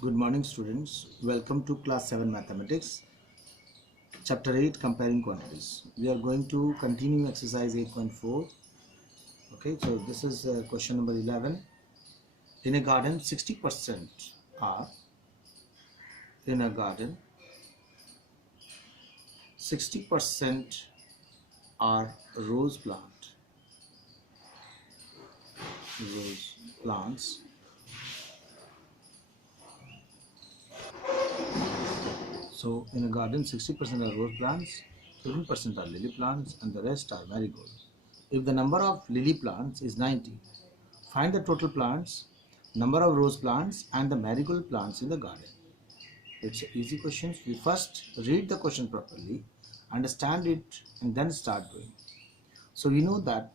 Good morning students. Welcome to class 7 mathematics, chapter 8 comparing quantities. We are going to continue exercise 8.4. Okay, so this is question number 11. In a garden 60% are in a garden 60% are rose plants. So in a garden 60% are rose plants, 15% are lily plants and the rest are marigold. If the number of lily plants is 90, find the total plants, number of rose plants and the marigold plants in the garden. It's an easy question. We first read the question properly, understand it and then start doing. So we know that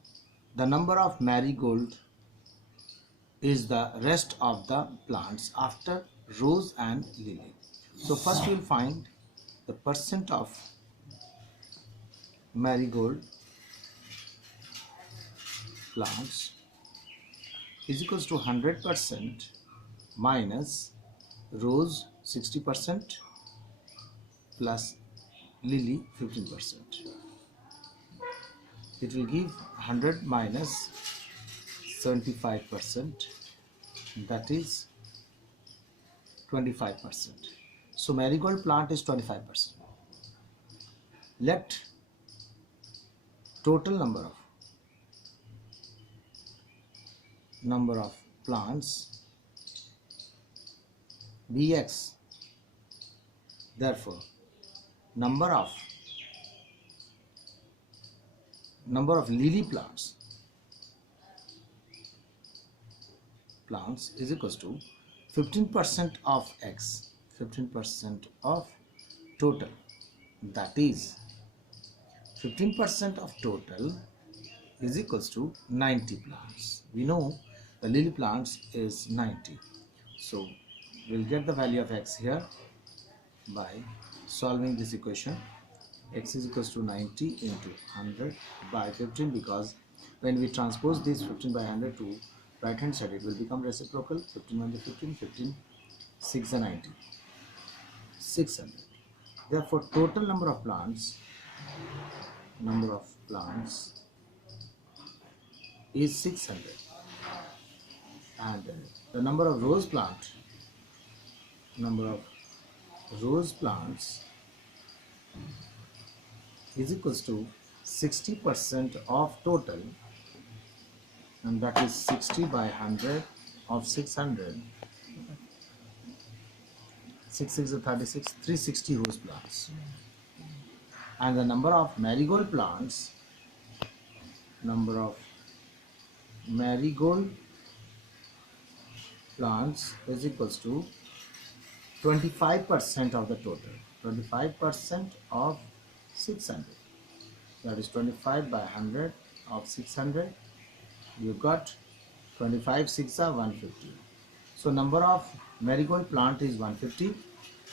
the number of marigold is the rest of the plants after rose and lily. So first we will find the percent of marigold plants is equals to 100% minus rose 60% plus lily 15%. It will give 100 minus 75%, that is 25%. So marigold plant is 25%. Let total number of plants be x. Therefore, number of lily plants is equals to 15% of x, 15% of total, that is 15% of total is equals to 90 plants. We know the lily plants is 90, so we'll get the value of x here by solving this equation. X is equals to 90 into 100 by 15, because when we transpose this 15 by 100 to right hand side, it will become reciprocal. 15 1 15, 15 6 and 90, 600. Therefore total number of plants is 600, and the number of rose plants is equals to 60% of total, and that is 60 by 100 of 600. 6 is 36, 360 rose plants. And the number of marigold plants is equals to 25% of the total, 25% of 600, that is 25 by 100 of 600. You got 25 6 are 150. So number of marigold plant is 150,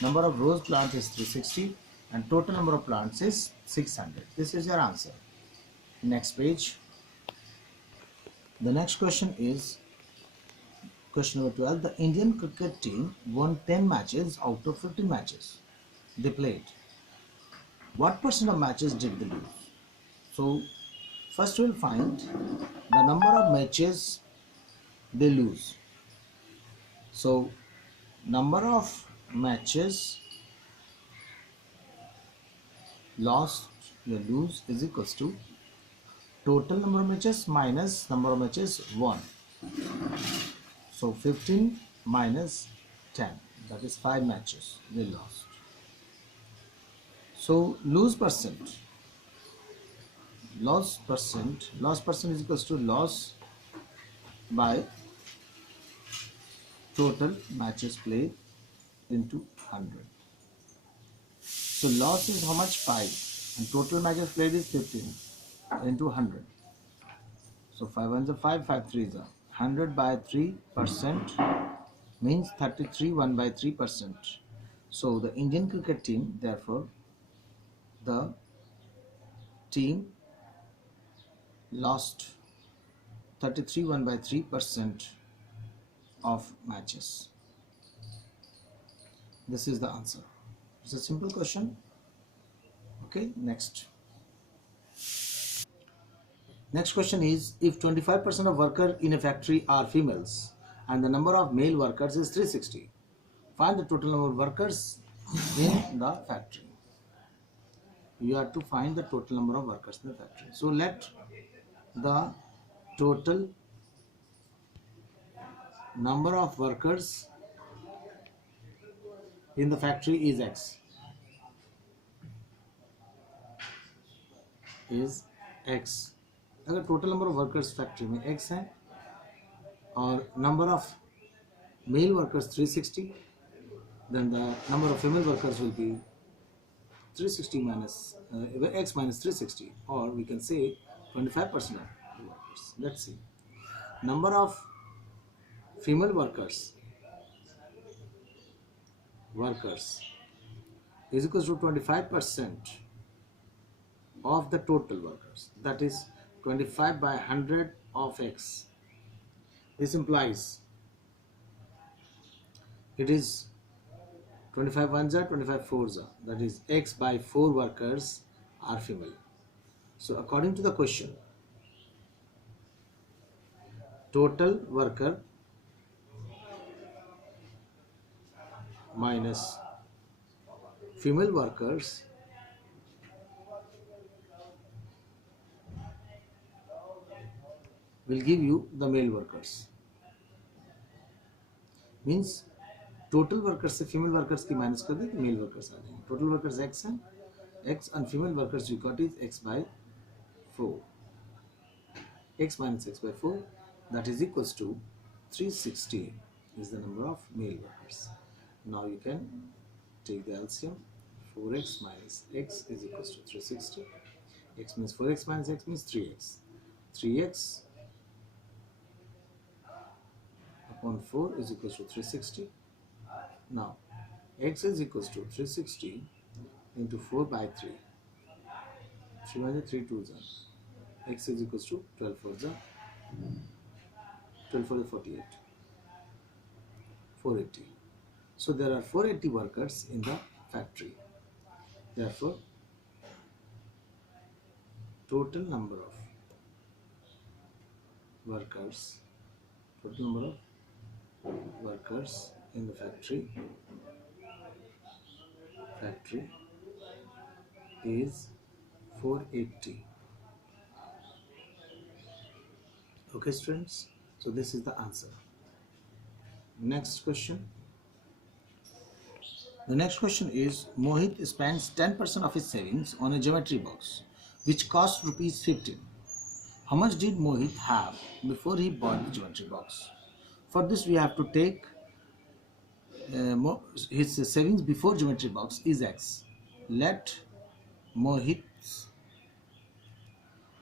number of rose plant is 360, and total number of plants is 600. This is your answer. Next page. The next question is question number 12. The Indian cricket team won 10 matches out of 15 matches they played. What percent of matches did they lose? So first we will find the number of matches they lose. So number of matches lost or lose is equals to total number of matches minus number of matches won. So 15 minus 10, that is 5 matches they lost. So loss percent is equals to loss by total matches played into 100. So loss is how much? 5, and total matches played is 15 into 100. So 5 ones are 5, 5 threes are 100 by 3% means 33, 1 by 3%. So the Indian cricket team, therefore the team lost 33, 1 by 3% of matches. This is the answer. It's a simple question. Okay, next. Next question is, if 25% of workers in a factory are females and the number of male workers is 360, find the total number of workers in the factory. You have to find the total number of workers in the factory. So let the total number of workers in the factory is X. Is X. अगर total number of workers factory में X है और number of male workers 360, then the number of female workers will be 360 minus X minus 360, or we can say 25% of the workers. Let's see. Number of female workers is equals to 25% of the total workers. That is 25 by 100 of X. This implies it is 25 ones are 25 fours are. That is X by 4 workers are female. So according to the question, total worker minus female workers will give you the male workers. Means total workers से female workers की minus कर दे तो male workers आ जाएंगे. Total workers X हैं, X and female workers you got is X by 4. X minus X by 4, that is equals to 360 is the number of male workers. Now you can take the LCM. 4x minus x is equals to 360. X means 4x minus x means 3x. 3x upon 4 is equals to 360. Now x is equals to 360 into 4 by 3. 3 by 3 2s are. X is equals to 12 4s are. 12 4 is 48. 480. So there are 480 workers in the factory. Therefore, total number of workers in the factory is 480. Okay, students. So this is the answer. Next question. The next question is, Mohit spends 10% of his savings on a geometry box, which cost rupees 15. How much did Mohit have before he bought the geometry box? For this, we have to take his savings before geometry box is X. Let Mohit's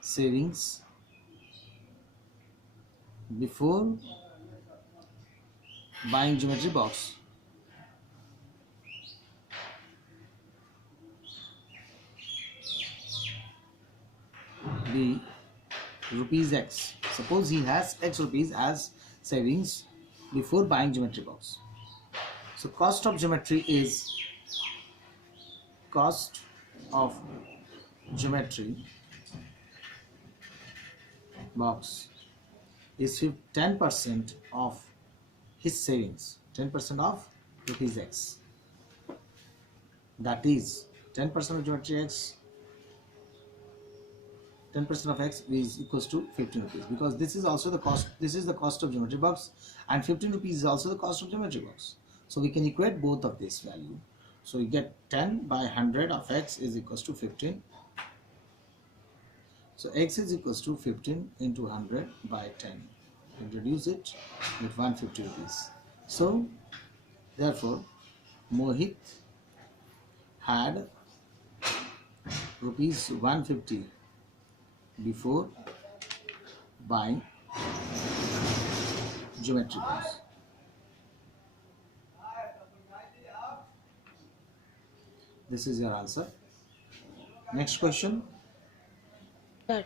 savings before buying geometry box be rupees X. Suppose he has X rupees as savings before buying geometry box. So cost of geometry box is 10% of his savings, 10% of rupees X. That is 10% of geometry X, 10% of X is equals to 15 rupees, because this is also the cost. This is the cost of geometry box, and 15 rupees is also the cost of geometry box. So we can equate both of this value. So you get 10 by 100 of X is equals to 15. So X is equals to 15 into 100 by 10. And reduce it with 150 rupees. So therefore Mohit had rupees 150 before buying geometry box. This is your answer. Next question. The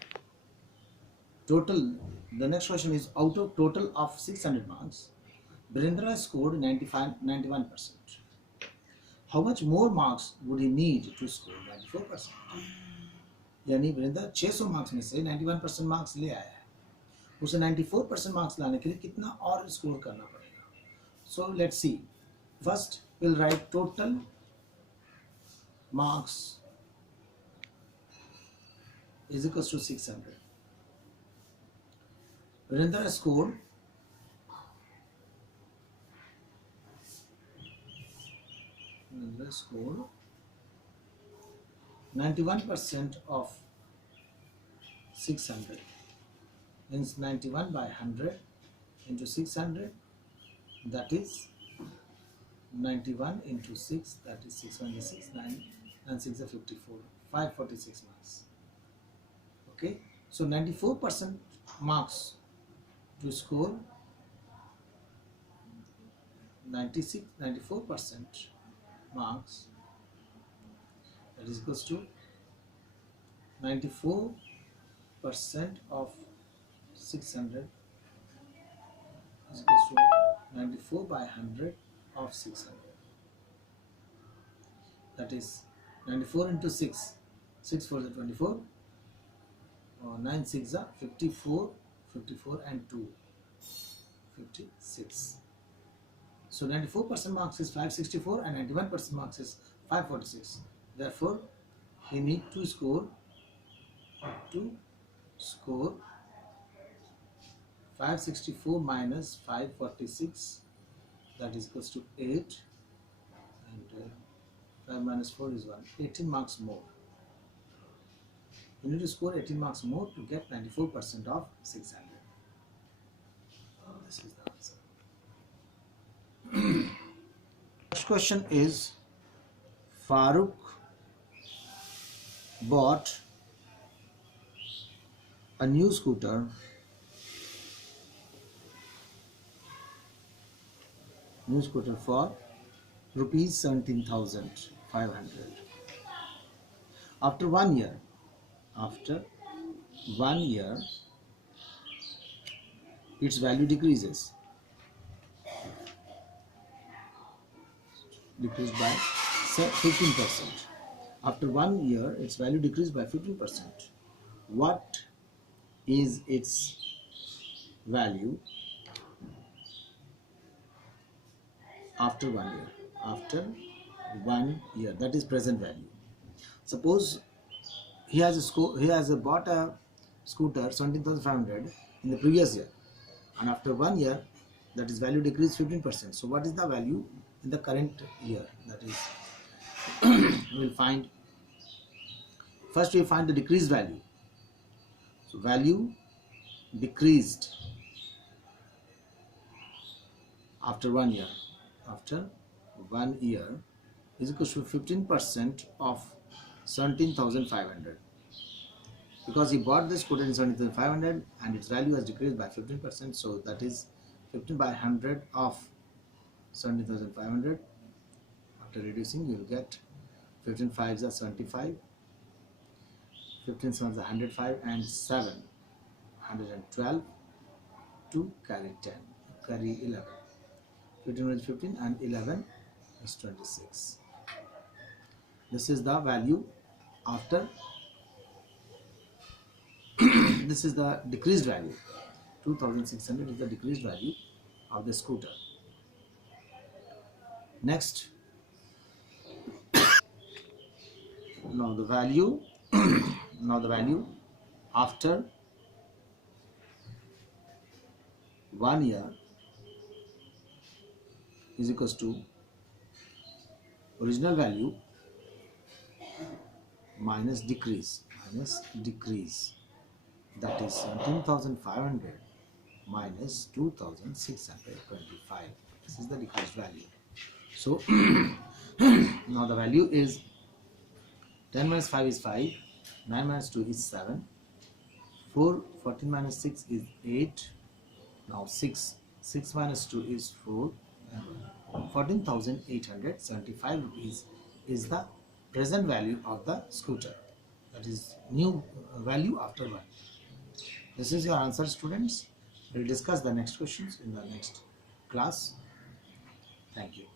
next question is, out of total of 600 marks, Birendra scored 91%. how much more marks would he need to score 94%? यानी Varinder 600 marks में से 91% marks ले आया है, उसे 94% marks लाने के लिए कितना और स्कोर करना पड़ेगा. So let's see. First will write total marks is equals to 600. Virendra scored 91% of 600. Means 91 by 100 into 600, that is 91 into 6, that is 626, 9 and 6 are 54, 546 marks. Okay, so 94% marks to score 94% marks, that is equals to 94% of 600 is equals to 94 by 100 of 600, that is 94 into 6, 6 4 is 24, 9 6 are 54, 54 and 2, 56. So 94% marks is 564 and 91% marks is 546. Therefore, he need to score 564 minus 546, that is equals to 8, and 5 minus 4 is 1. 18 marks more. You need to score 18 marks more to get 94% of 600. This is the answer. Next question is, Farooq bought a new scooter for rupees 17,500. After 1 year, its value decreased by 15%. After 1 year, its value decreased by 15%. What is its value after 1 year? After 1 year, that is present value. Suppose he has bought a scooter 17,500 in the previous year, and after 1 year, that is value decreased 15%. So what is the value in the current year? That is, we will find, first we find the decreased value. So value decreased after 1 year. After 1 year is equal to 15% of 17,500. Because he bought the scooter in 17,500 and its value has decreased by 15%. So that is 15 by 100 of 17,500. After reducing, you will get 15 5s are 75, 15 7s are 105, and 7 112, 2 carry 10, carry 11. 15 is 15 and 11 is 26. This is the value after this is the decreased value. 2,600 is the decreased value of the scooter. Next, now the value after 1 year is equals to original value minus decrease, that is 17,500 minus 2,625. This is the decreased value. So now the value is 10 minus 5 is 5, 9 minus 2 is 7, 14 minus 6 is 8, now 6 minus 2 is 4, 14,875 rupees is the present value of the scooter. That is new value after 1. This is your answer, students. We will discuss the next questions in the next class. Thank you.